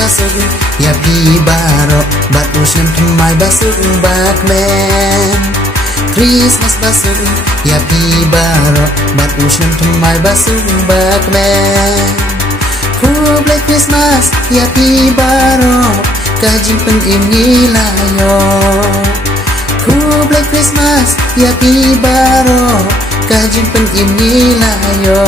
basug ya pi baro bat usem tumai basug bakmen. Christmas basug ya pi baro bat usem tumai basug bakmen. Ku Black Christmas ya pi baro kajing pen ini layo. Ku Black Christmas ya pi baro kajing pen ini layo.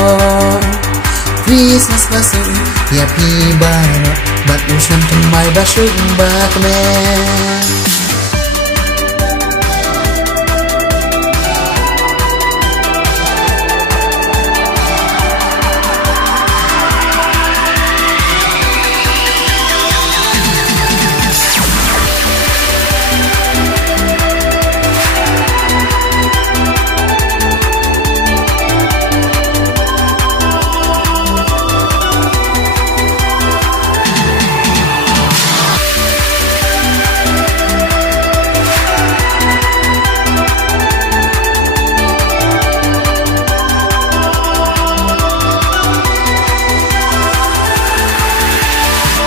Christmas basug ya pi baro bat usem tumai basug bakmen.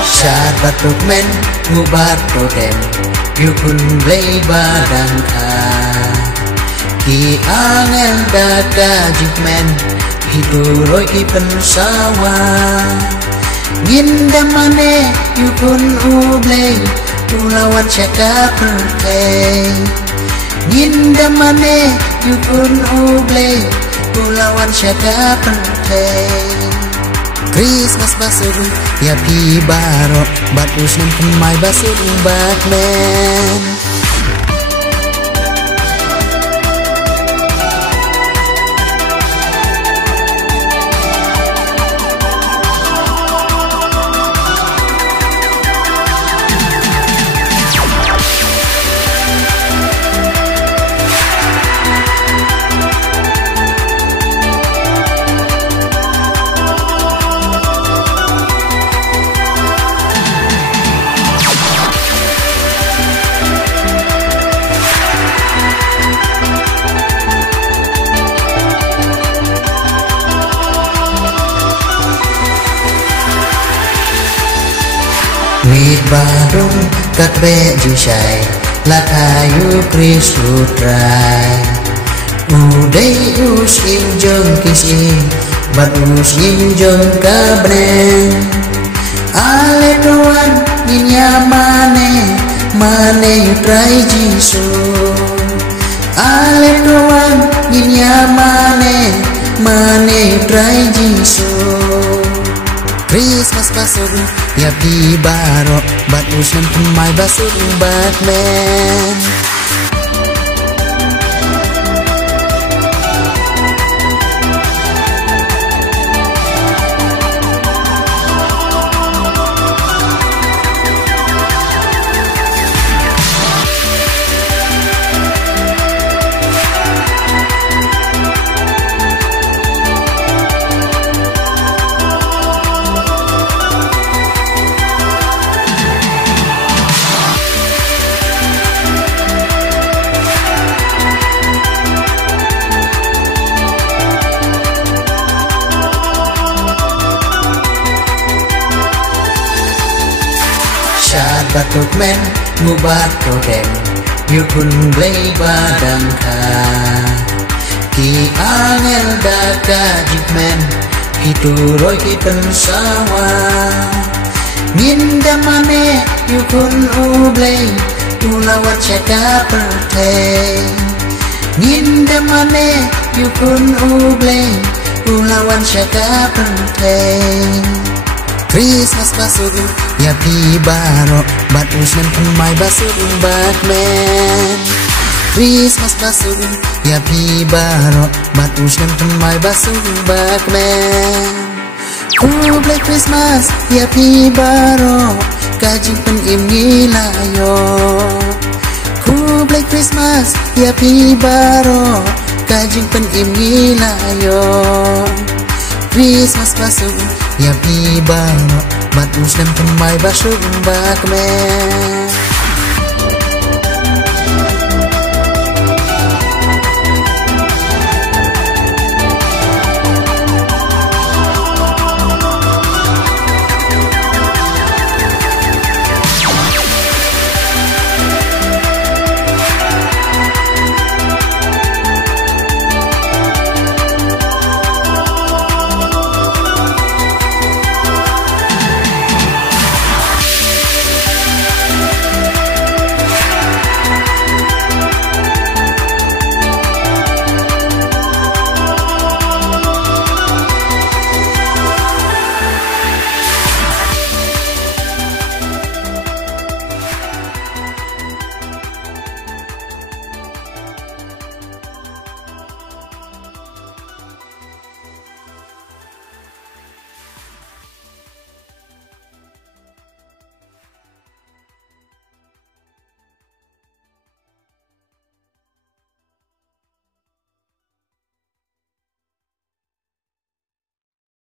Syat batuk men ngubat rodem yukun blay badang ka ki angel dada jikmen hiduroi ki pensawa ngindamane yukun ublay ulawan syaka pertay ngindamane yukun ublay ulawan syaka pertay. Christmas basug ya pi baro bat usem tumai basug bakmen. Mit badung các bé dư chạy là kayu Kristu trai udai usim jeng kisim bat usim jeng kabren ale tuan ninya mane trai Jisu ale tuan ninya mane trai Jisu. Christmas basug ya pi baro bat usem tumai basug bakmen. Syat batuk men ngubat rodem yukun blay badang ka ki angel dada jikmen hituroi ki pensawa ngindamane yukun ublay ulawat syaka pertay ngindamane yukun ublay ulawan syaka pertay. Christmas basug ya pi baro bat usem tumai basug bakmen. Christmas basug ya pi baro bat usem tumai basug bakmen. Ku Black Christmas ya pi baro kajing pen imni layo. Ku Black Christmas ya pi baro kajing pen imni layo. Christmas basug ya pi baro bat usem tumai basug bakmen.